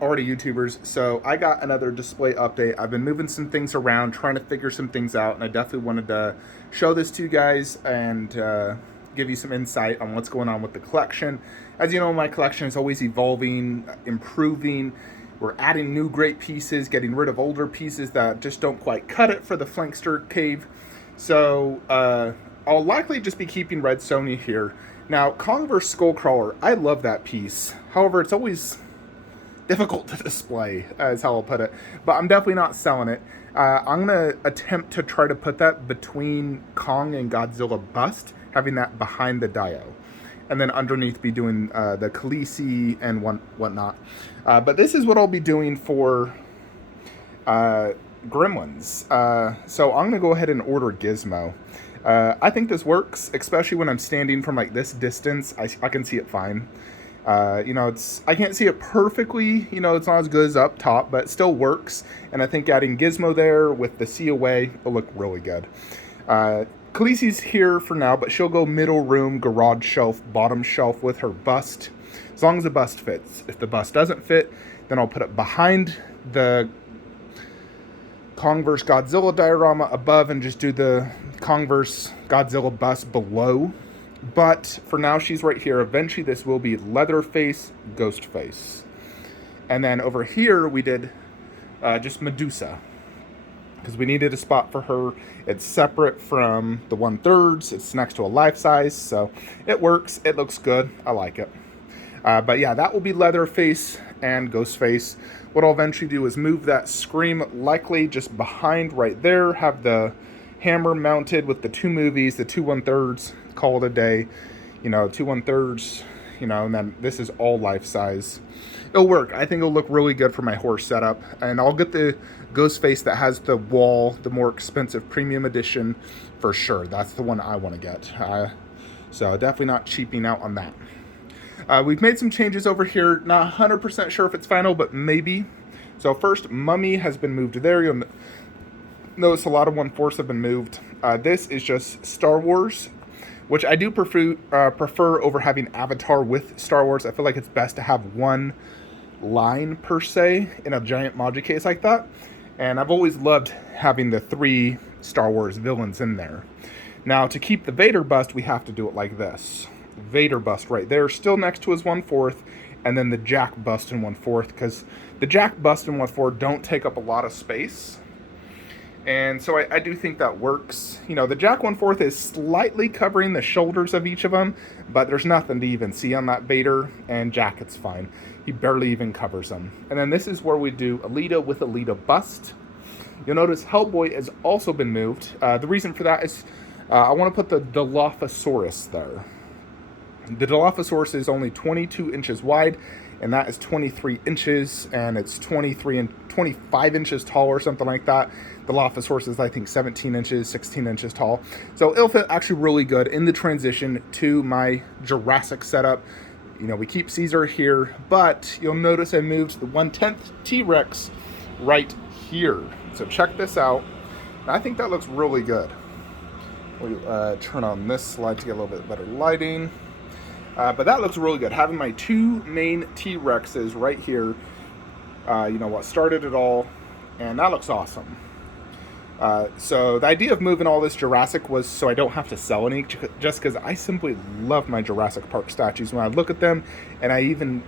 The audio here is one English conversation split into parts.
already YouTubers, so I got another display update. I've been moving some things around, trying to figure some things out, and I definitely wanted to show this to you guys and give you some insight on what's going on with the collection. As you know, my collection is always evolving, improving. We're adding new great pieces, getting rid of older pieces that just don't quite cut it for the Flankster cave. So I'll likely just be keeping Red Sonja here. Now, Kong vs. Skullcrawler, I love that piece. However, it's always difficult to display, is how I'll put it. But I'm definitely not selling it. I'm going to attempt to try to put that between Kong and Godzilla bust, having that behind the Dio. And then underneath be doing the Khaleesi and whatnot. But this is what I'll be doing for Gremlins. So I'm going to go ahead and order Gizmo. I think this works, especially when I'm standing from like this distance. I can see it fine. You know, I can't see it perfectly. You know, it's not as good as up top, but it still works. And I think adding Gizmo there with the COA will look really good. Khaleesi's here for now, but she'll go middle room, garage shelf, bottom shelf with her bust, as long as the bust fits. If the bust doesn't fit, then I'll put it behind the Kong vs. Godzilla diorama above and just do the Kong vs. Godzilla bust below. But for now, she's right here. Eventually, this will be Leatherface, Ghostface. And then over here, we did just Medusa, because we needed a spot for her. It's separate from the 1/3. It's next to a life size, so it works. It looks good. I like it. But yeah, that will be Leatherface and Ghostface. What I'll eventually do is move that Scream likely just behind right there, have the hammer mounted with the two movies, the 2 1/3, call it a day. You know, 2 1/3, you know, and then this is all life size. It'll work. I think it'll look really good for my horse setup. And I'll get the Ghostface that has the wall, the more expensive premium edition for sure. That's the one I want to get. So definitely not cheaping out on that. We've made some changes over here. Not 100% sure if it's final, but maybe. So first, Mummy has been moved there. You'll notice a lot of 1/4 have been moved. This is just Star Wars, which I do prefer over having Avatar with Star Wars. I feel like it's best to have one line per se in a giant Maji case like that. And I've always loved having the 3 Star Wars villains in there. Now, to keep the Vader bust, we have to do it like this. Vader bust right there, still next to his 1/4, and then the Jack bust in 1/4, because the Jack bust in 1/4 don't take up a lot of space. And so I do think that works. You know, the Jack 1/4 is slightly covering the shoulders of each of them, but there's nothing to even see on that Vader, and Jack, it's fine. He barely even covers them. And then this is where we do Alita with Alita bust. You'll notice Hellboy has also been moved. The reason for that is I want to put the Dilophosaurus there. The Dilophosaurus is only 22 inches wide, and that is 23 inches, and it's 23 and 25 inches tall or something like that. The Dilophosaurus is, I think, 17 inches, 16 inches tall. So it'll fit actually really good in the transition to my Jurassic setup. You know, we keep Caesar here, but you'll notice I moved the 1/10 T-Rex right here. So check this out. I think that looks really good. We'll turn on this slide to get a little bit better lighting. But that looks really good. Having my 2 main T-Rexes right here, you know, what started it all, and that looks awesome. So the idea of moving all this Jurassic was so I don't have to sell any, just because I simply love my Jurassic Park statues. When I look at them, and I even,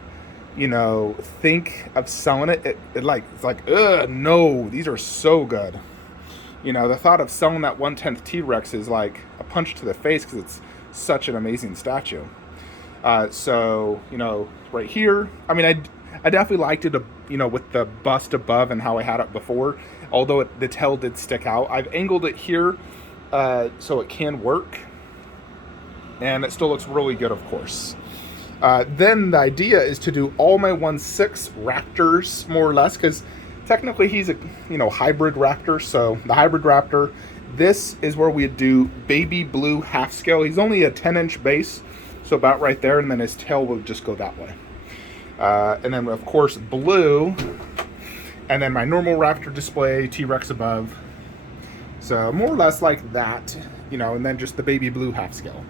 you know, think of selling it, it's like, ugh, no, these are so good. You know, the thought of selling that 1/10 T-Rex is like a punch to the face, because it's such an amazing statue. So, you know, right here, I mean, I definitely liked it, you know, with the bust above and how I had it before, although the tail did stick out. I've angled it here so it can work, and it still looks really good, of course. Then the idea is to do all my 1/6 Raptors, more or less, because technically he's a, you know, hybrid Raptor, so the hybrid Raptor, this is where we do Baby Blue half scale. He's only a 10-inch base, so about right there, and then his tail will just go that way. And then, of course, blue, and then my normal Raptor display, T-Rex above. So more or less like that, you know, and then just the Baby Blue half scale.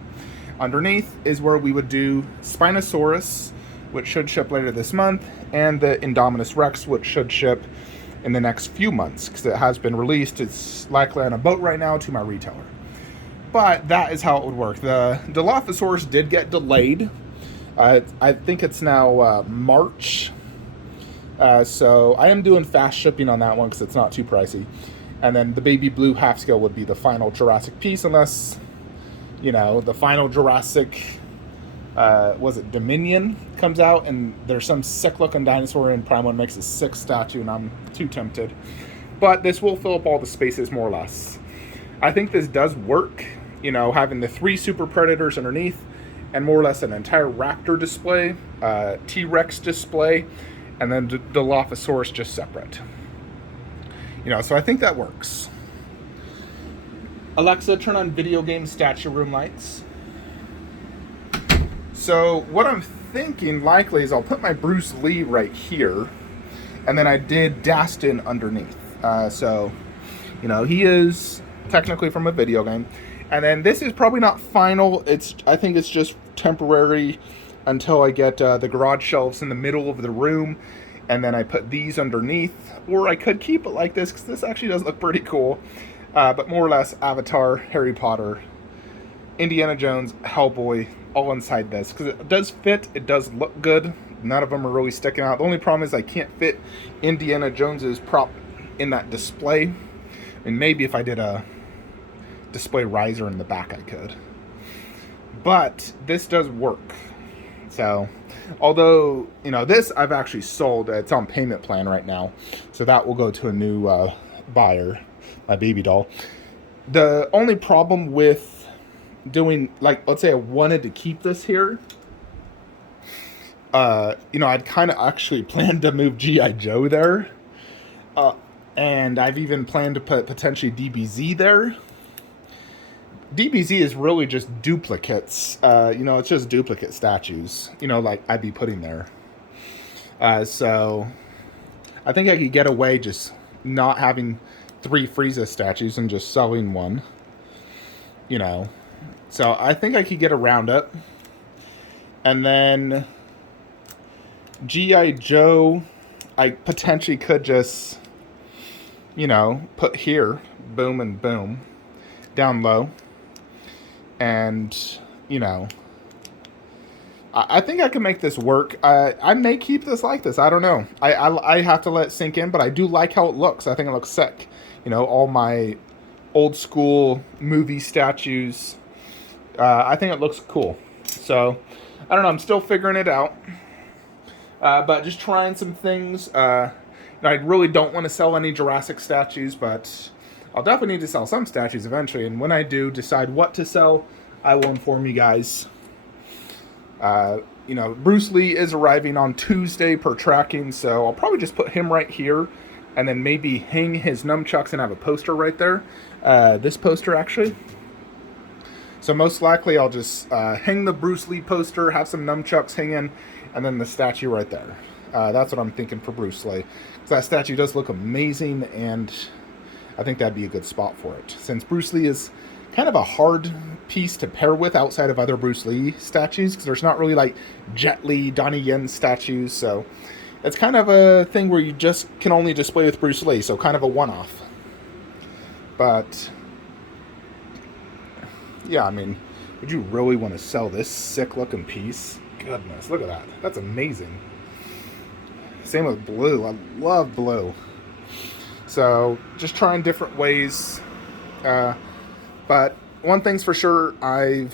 Underneath is where we would do Spinosaurus, which should ship later this month, and the Indominus Rex, which should ship in the next few months, because it has been released. It's likely on a boat right now to my retailer. But that is how it would work. The Dilophosaurus did get delayed. I think it's now March. So I am doing fast shipping on that one because it's not too pricey. And then the baby blue half scale would be the final Jurassic piece, unless, you know, the final Jurassic, was it Dominion, comes out and there's some sick looking dinosaur in Prime 1 makes a sick statue, and I'm too tempted. But this will fill up all the spaces more or less. I think this does work, you know, having the 3 super predators underneath and more or less an entire raptor display, T-Rex display, and then Dilophosaurus just separate. You know, so I think that works. Alexa, turn on video game statue room lights. So what I'm thinking likely is I'll put my Bruce Lee right here, and then I did Dastin underneath. So, you know, he is technically from a video game. And then this is probably not final. I think it's just temporary until I get the garage shelves in the middle of the room, and then I put these underneath. Or I could keep it like this, because this actually does look pretty cool. But more or less Avatar, Harry Potter, Indiana Jones, Hellboy, all inside this, because it does fit, it does look good. None of them are really sticking out. The only problem is I can't fit Indiana Jones's prop in that display. And maybe if I did a display riser in the back I could. But this does work. So, although, you know, this I've actually sold. It's on payment plan right now. So that will go to a new buyer, my baby doll. The only problem with doing, like, let's say I wanted to keep this here. You know, I'd kind of actually planned to move G.I. Joe there. And I've even planned to put potentially DBZ there. DBZ is really just duplicates. You know, it's just duplicate statues. You know, like I'd be putting there. So I think I could get away just not having 3 Frieza statues and just selling one. You know. So I think I could get around it. And then G.I. Joe, I potentially could just, you know, put here, boom and boom, down low. And, you know, I think I can make this work. I may keep this like this. I don't know. I have to let it sink in, but I do like how it looks. I think it looks sick. You know, all my old school movie statues. I think it looks cool. So, I don't know. I'm still figuring it out. But just trying some things. I really don't want to sell any Jurassic statues, but I'll definitely need to sell some statues eventually. And when I do decide what to sell, I will inform you guys. You know, Bruce Lee is arriving on Tuesday per tracking, so I'll probably just put him right here and then maybe hang his nunchucks and have a poster right there. This poster, actually. So most likely I'll just hang the Bruce Lee poster, have some nunchucks hanging, and then the statue right there. That's what I'm thinking for Bruce Lee. Because that statue does look amazing, and I think that'd be a good spot for it. Since Bruce Lee is kind of a hard piece to pair with outside of other Bruce Lee statues, because there's not really like Jet Li, Donnie Yen statues, so it's kind of a thing where you just can only display with Bruce Lee, so kind of a one-off. But yeah, I mean, would you really want to sell this sick-looking piece? Goodness, look at that. That's amazing. Same with blue. I love blue. So, just trying different ways. But one thing's for sure, I'm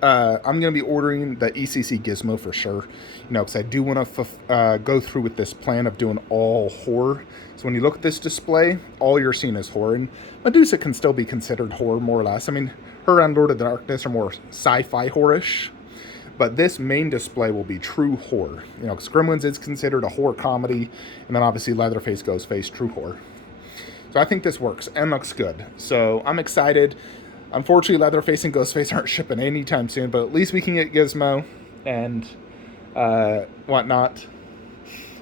going to be ordering the ECC Gizmo for sure. You know, because I do want to go through with this plan of doing all horror. So when you look at this display, all you're seeing is horror. And Medusa can still be considered horror, more or less. I mean, her and Lord of the Darkness are more sci-fi horror-ish. But this main display will be true horror. You know, because Gremlins is considered a horror comedy. And then obviously Leatherface, Ghostface, true horror. So I think this works and looks good. So I'm excited. Unfortunately, Leatherface and Ghostface aren't shipping anytime soon, but at least we can get Gizmo and whatnot.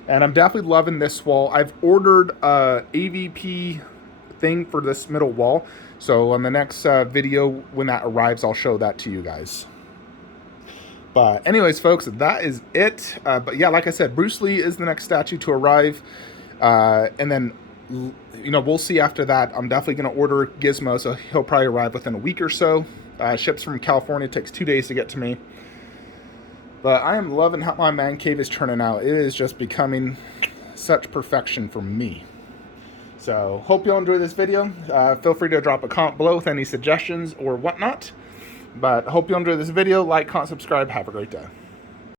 And I'm definitely loving this wall. I've ordered a AVP thing for this middle wall. So on the next video, when that arrives, I'll show that to you guys. But anyways, folks, that is it. But yeah, like I said, Bruce Lee is the next statue to arrive. And then, you know, we'll see after that. I'm definitely going to order Gizmo, so he'll probably arrive within a week or so. Ships from California, takes 2 days to get to me. But I am loving how my man cave is turning out. It is just becoming such perfection for me. So, hope you all enjoy this video. Feel free to drop a comment below with any suggestions or whatnot. But hope you enjoy this video. Like, comment, subscribe. Have a great day.